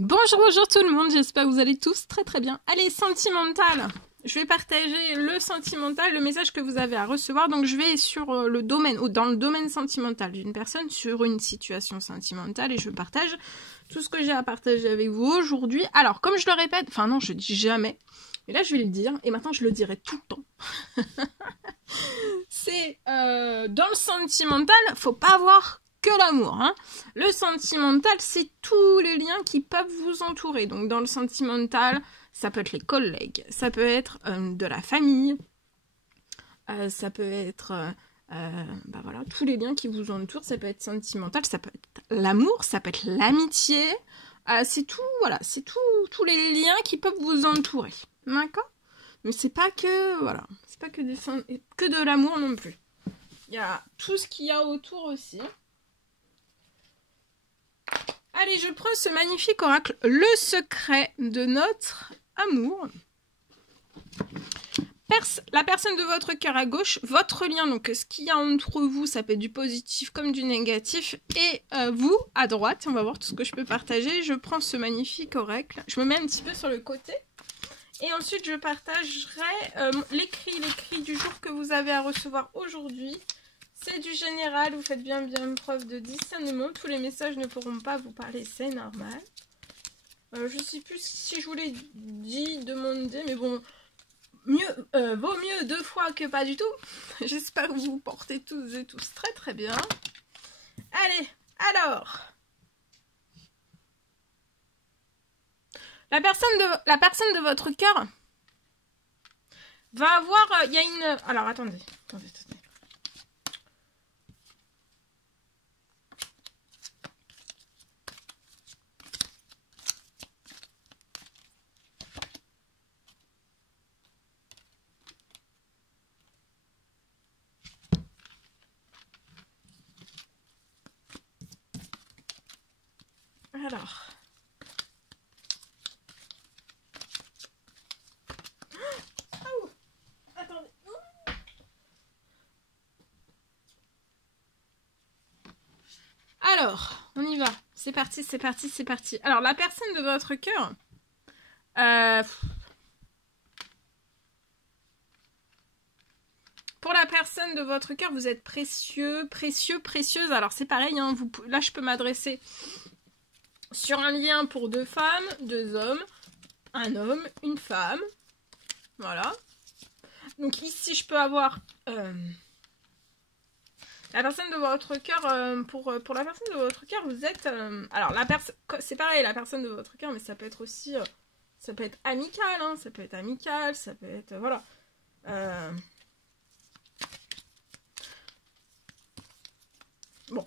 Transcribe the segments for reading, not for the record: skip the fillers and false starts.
Bonjour tout le monde, j'espère que vous allez tous très bien. Allez, sentimental. Je vais partager le sentimental, le message que vous avez à recevoir. Donc je vais sur le domaine, ou dans le domaine sentimental d'une personne, sur une situation sentimentale, et je partage tout ce que j'ai à partager avec vous aujourd'hui. Alors, comme je le répète, enfin non, je dis jamais, mais là je vais le dire, et maintenant je le dirai tout le temps. C'est dans le sentimental, faut pas avoir que l'amour, hein. Le sentimental, c'est tous les liens qui peuvent vous entourer. Donc dans le sentimental, ça peut être les collègues, ça peut être de la famille, ça peut être bah voilà, tous les liens qui vous entourent, ça peut être sentimental, ça peut être l'amour, ça peut être l'amitié, c'est tout, voilà, c'est tous les liens qui peuvent vous entourer, d'accord? Mais c'est pas que, voilà, c'est pas que de l'amour non plus. Il y a tout ce qu'il y a autour aussi. Allez, je prends ce magnifique oracle, le secret de notre amour. La personne de votre cœur à gauche, votre lien, donc ce qu'il y a entre vous, ça peut être du positif comme du négatif. Et vous, à droite, on va voir tout ce que je peux partager. Je prends ce magnifique oracle, je me mets un petit peu sur le côté. Et ensuite, je partagerai l'écrit du jour que vous avez à recevoir aujourd'hui. C'est du général, vous faites bien preuve de discernement. Tous les messages ne pourront pas vous parler, c'est normal. Je ne sais plus si je vous l'ai dit, demandé, mais bon, vaut mieux 2 fois que pas du tout. J'espère que vous vous portez tous et tous très bien. Allez, alors. La personne de votre cœur va avoir, il y a une... Alors, attendez. Alors. Oh, attendez. Alors, on y va. C'est parti. Alors, la personne de votre cœur... Pour la personne de votre cœur, vous êtes précieux, précieuse. Alors, c'est pareil, hein, là, je peux m'adresser sur un lien pour 2 femmes, 2 hommes, un homme, une femme. Voilà. Donc, ici, je peux avoir... la personne de votre cœur, pour la personne de votre cœur, vous êtes... alors, c'est pareil, la personne de votre cœur, mais ça peut être aussi... ça peut être amical, hein, ça peut être amical, ça peut être... voilà. Bon.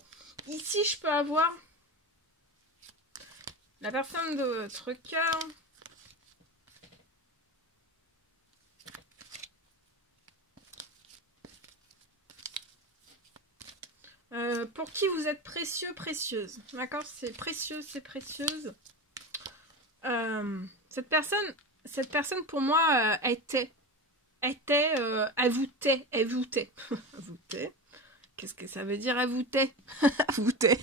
Ici, je peux avoir... la personne de votre cœur... pour qui vous êtes précieux, précieuse. D'accord? C'est précieux, c'est précieuse. Cette personne pour moi, elle vous tait. Vous tait. Qu'est-ce que ça veut dire, elle vous tait? Vous tait.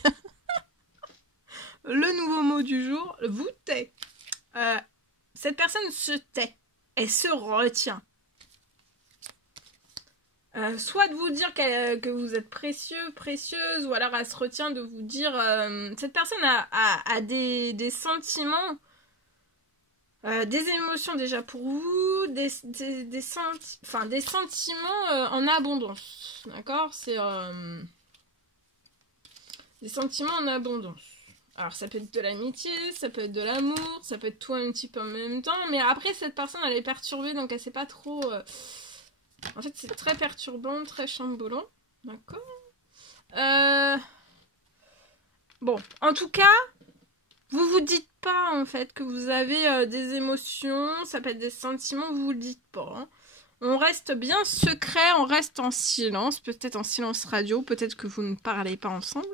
Le nouveau mot du jour, vous tait. Cette personne se tait. Elle se retient. Soit de vous dire que vous êtes précieux, précieuse, ou alors elle se retient de vous dire... cette personne a des sentiments, des émotions déjà pour vous, des sentiments en abondance. D'accord? C'est des sentiments en abondance. Alors ça peut être de l'amitié, ça peut être de l'amour, ça peut être tout un petit peu en même temps, mais après cette personne elle est perturbée, donc elle sait pas trop... en fait, c'est très perturbant, très chamboulant. D'accord. Bon, en tout cas, vous dites pas, en fait, que vous avez des émotions, ça peut être des sentiments, vous le dites pas. Hein. On reste bien secret, on reste en silence, peut-être en silence radio, peut-être que vous ne parlez pas ensemble.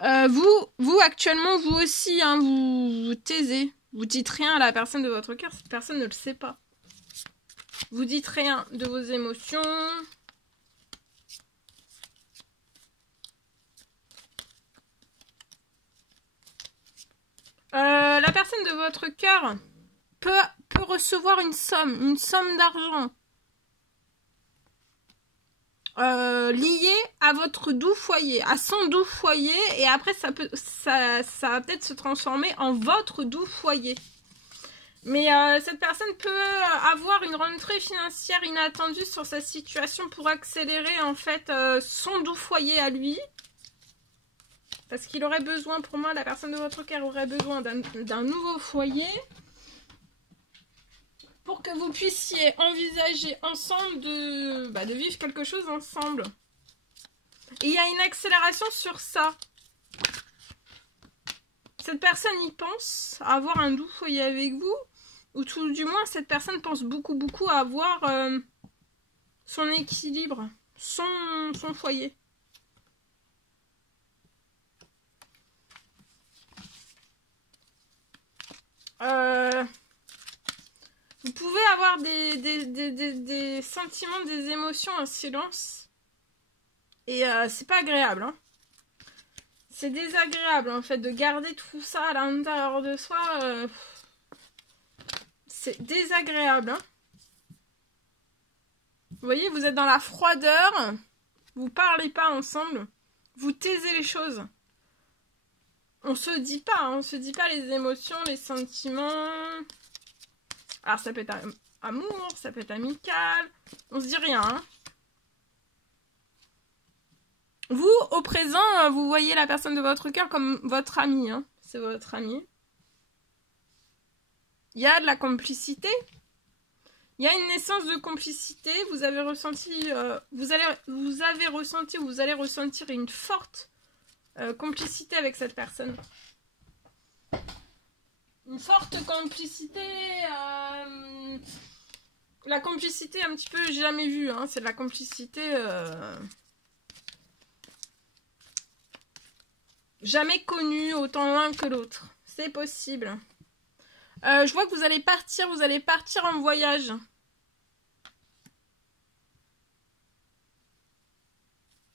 Vous actuellement, vous aussi, hein, vous taisez. Vous dites rien à la personne de votre cœur, cette personne ne le sait pas. Vous dites rien de vos émotions. La personne de votre cœur peut recevoir une somme d'argent liée à votre doux foyer, à son doux foyer, et après ça va peut-être se transformer en votre doux foyer. Mais cette personne peut avoir une rentrée financière inattendue sur sa situation pour accélérer en fait son doux foyer à lui. Parce qu'il aurait besoin, pour moi, la personne de votre cœur aurait besoin d'un nouveau foyer pour que vous puissiez envisager ensemble de vivre quelque chose ensemble. Et il y a une accélération sur ça. Cette personne y pense à avoir un doux foyer avec vous, ou tout du moins cette personne pense beaucoup à avoir son équilibre, son foyer. Vous pouvez avoir des sentiments, des émotions en silence. Et c'est pas agréable, hein. C'est désagréable, en fait, de garder tout ça à l'intérieur de soi. C'est désagréable, hein. Vous voyez, vous êtes dans la froideur. Vous parlez pas ensemble. Vous taisez les choses. On se dit pas, hein, on se dit pas les émotions, les sentiments. Alors ça peut être amour, ça peut être amical. On se dit rien, hein. Vous, au présent, vous voyez la personne de votre cœur comme votre ami, hein. C'est votre ami. Il y a de la complicité. Il y a une naissance de complicité. Vous avez ressenti, vous allez ressentir une forte complicité avec cette personne. Une forte complicité. La complicité un petit peu jamais vue, hein. C'est de la complicité jamais connue autant l'un que l'autre. C'est possible. Je vois que vous allez partir en voyage.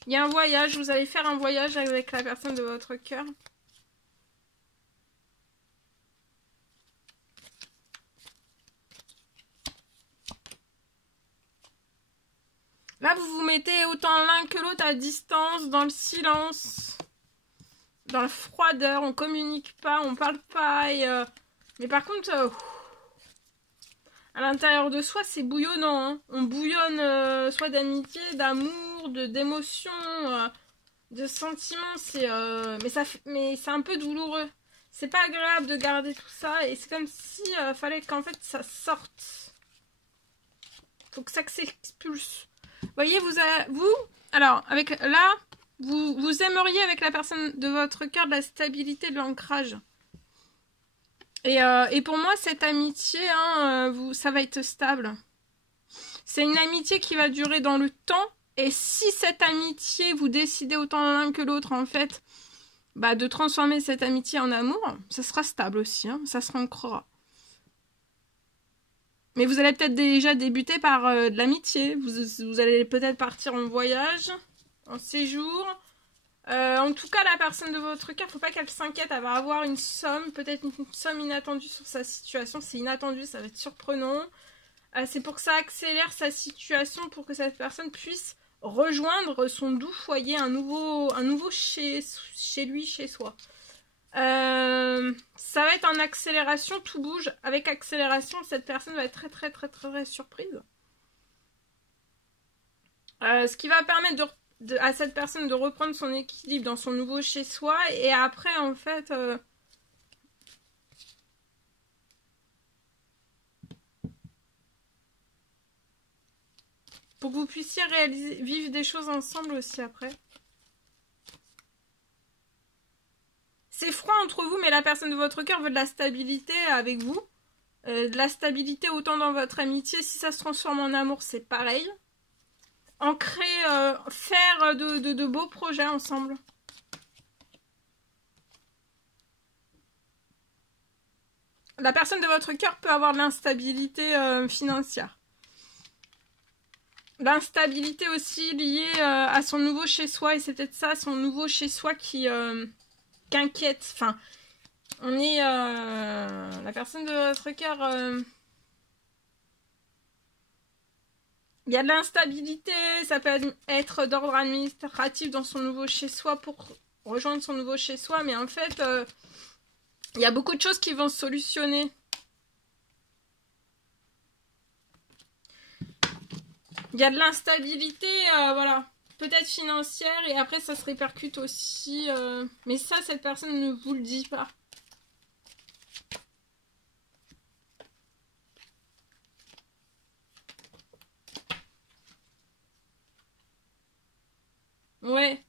Il y a un voyage, vous allez faire un voyage avec la personne de votre cœur. Là, vous vous mettez autant l'un que l'autre à distance, dans le silence, dans la froideur, on communique pas, on parle pas. Mais par contre, à l'intérieur de soi, c'est bouillonnant, hein. On bouillonne soit d'amitié, d'amour, d'émotions, de sentiments. Mais c'est un peu douloureux. C'est pas agréable de garder tout ça. Et c'est comme si fallait qu'en fait ça sorte. Faut que ça s'expulse. Vous voyez, alors, vous aimeriez avec la personne de votre cœur de la stabilité, de l'ancrage. Et pour moi, cette amitié, hein, ça va être stable. C'est une amitié qui va durer dans le temps. Et si cette amitié, vous décidez autant l'un que l'autre, en fait, de transformer cette amitié en amour, ça sera stable aussi, hein, ça se ancrera. Mais vous allez peut-être déjà débuter par de l'amitié. Vous allez peut-être partir en voyage, en séjour. En tout cas, la personne de votre cœur, faut pas qu'elle s'inquiète. Elle va avoir une somme, peut-être une somme inattendue sur sa situation. C'est inattendu, ça va être surprenant. C'est pour que ça accélère sa situation, pour que cette personne puisse rejoindre son doux foyer, un nouveau chez lui, chez soi. Ça va être en accélération, tout bouge. Avec accélération, cette personne va être très surprise. Ce qui va permettre à cette personne de reprendre son équilibre dans son nouveau chez soi. Et après, en fait, pour que vous puissiez vivre des choses ensemble aussi après. C'est froid entre vous, mais la personne de votre cœur veut de la stabilité avec vous. De la stabilité autant dans votre amitié. Si ça se transforme en amour, c'est pareil. Ancrer, faire de beaux projets ensemble. La personne de votre cœur peut avoir de l'instabilité financière. L'instabilité aussi liée à son nouveau chez-soi. Et c'est peut-être ça, son nouveau chez-soi qui inquiète. Enfin, on est La personne de votre cœur... Il y a de l'instabilité, ça peut être d'ordre administratif dans son nouveau chez-soi pour rejoindre son nouveau chez-soi, mais en fait, il y a beaucoup de choses qui vont se solutionner. Il y a de l'instabilité, voilà, peut-être financière, et après ça se répercute aussi, mais ça, cette personne ne vous le dit pas. Ouais.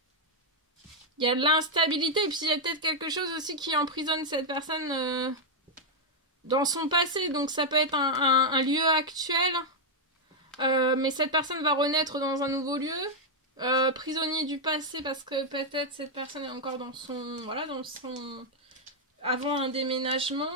Il y a de l'instabilité, et puis il y a peut-être quelque chose aussi qui emprisonne cette personne dans son passé. Donc ça peut être un lieu actuel, mais cette personne va renaître dans un nouveau lieu. Prisonnier du passé, parce que peut-être cette personne est encore dans son... Voilà, dans son... Avant un déménagement.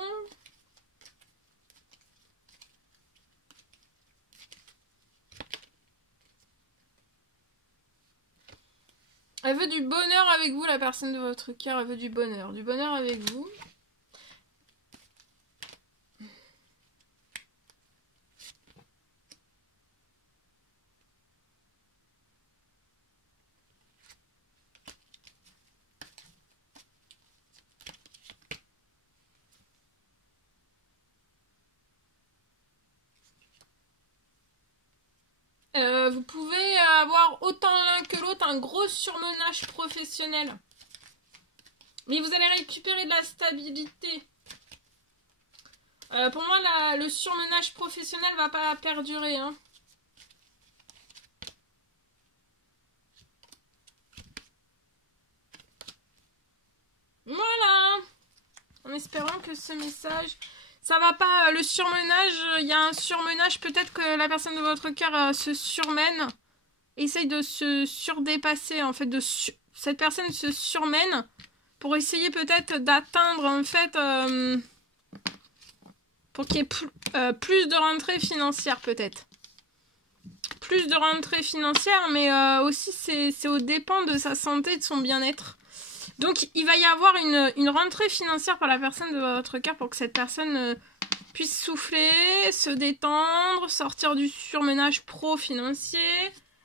Elle veut du bonheur avec vous, la personne de votre cœur. Elle veut du bonheur avec vous. Vous pouvez avoir autant l'un que l'autre un gros surmenage professionnel. Mais vous allez récupérer de la stabilité. Pour moi, le surmenage professionnel va pas perdurer. Hein. Voilà. En espérant que ce message... Ça va pas, le surmenage, il y a un surmenage, peut-être que la personne de votre cœur se surmène, essaye de se surdépasser, en fait, cette personne se surmène pour essayer peut-être d'atteindre, en fait, pour qu'il y ait plus de rentrées financières, peut-être. Plus de rentrées financières, mais aussi c'est aux dépens de sa santé, de son bien-être. Donc, il va y avoir une rentrée financière par la personne de votre cœur pour que cette personne puisse souffler, se détendre, sortir du surmenage pro-financier.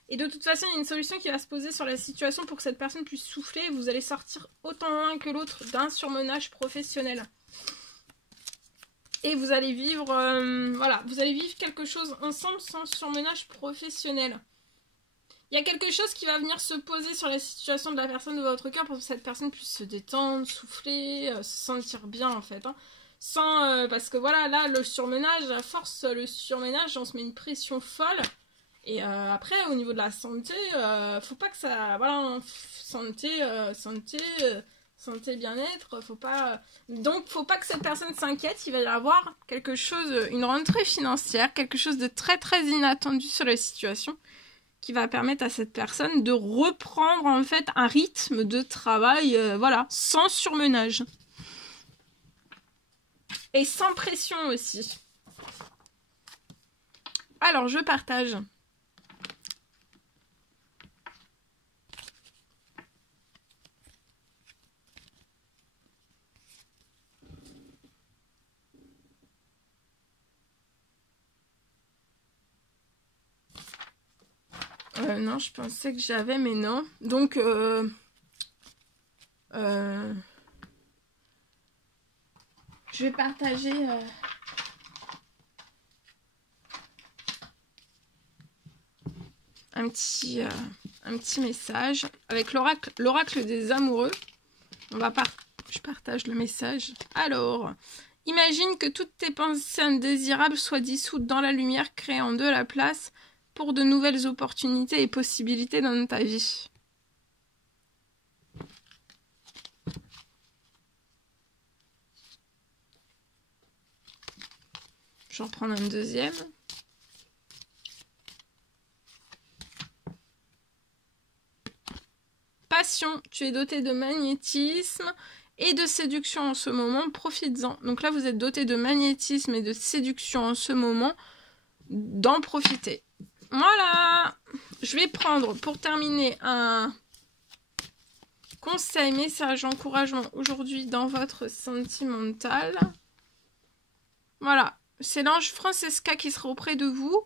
Et de toute façon, il y a une solution qui va se poser sur la situation pour que cette personne puisse souffler. Vous allez sortir autant l'un que l'autre d'un surmenage professionnel. Et vous allez vivre, voilà, vous allez vivre quelque chose ensemble sans surmenage professionnel. Il y a quelque chose qui va venir se poser sur la situation de la personne de votre cœur pour que cette personne puisse se détendre, souffler, se sentir bien en fait. Hein. Sans, parce que voilà, là, le surmenage, à force, le surmenage, on se met une pression folle. Et après, au niveau de la santé, faut pas que ça... Voilà, santé, bien-être, faut pas... Donc, faut pas que cette personne s'inquiète, il va y avoir quelque chose, une rentrée financière, quelque chose de très très inattendu sur la situation, qui va permettre à cette personne de reprendre en fait un rythme de travail, voilà, sans surmenage. Et sans pression aussi. Alors, je partage. Non, je pensais que j'avais, mais non. Donc, je vais partager un petit message avec l'oracle des amoureux. Je partage le message. Alors, imagine que toutes tes pensées indésirables soient dissoutes dans la lumière, créant de la place pour de nouvelles opportunités et possibilités dans ta vie. Je vais en prendre un deuxième. Passion, tu es doté de magnétisme et de séduction en ce moment, profites-en. Donc là, vous êtes doté de magnétisme et de séduction en ce moment, d'en profiter. Voilà, je vais prendre pour terminer un conseil, message, encouragement aujourd'hui dans votre sentimental. Voilà, c'est l'ange Francesca qui sera auprès de vous.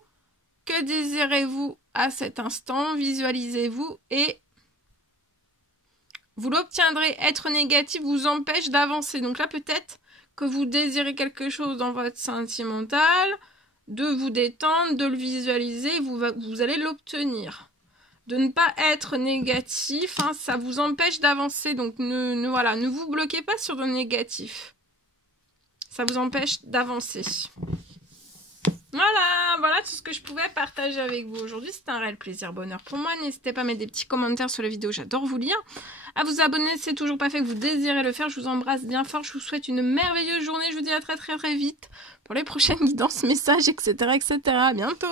Que désirez-vous à cet instant? Visualisez-vous et vous l'obtiendrez. Être négatif vous empêche d'avancer. Donc là, peut-être que vous désirez quelque chose dans votre sentimental, de vous détendre, de le visualiser, vous allez l'obtenir. De ne pas être négatif, hein, ça vous empêche d'avancer. Donc voilà, ne vous bloquez pas sur le négatif. Ça vous empêche d'avancer. Voilà tout ce que je pouvais partager avec vous aujourd'hui. C'était un réel plaisir, bonheur pour moi. N'hésitez pas à mettre des petits commentaires sur la vidéo, j'adore vous lire. À vous abonner si c'est toujours pas fait, que vous désirez le faire. Je vous embrasse bien fort, je vous souhaite une merveilleuse journée. Je vous dis à très vite pour les prochaines guidances, messages, etc. À bientôt.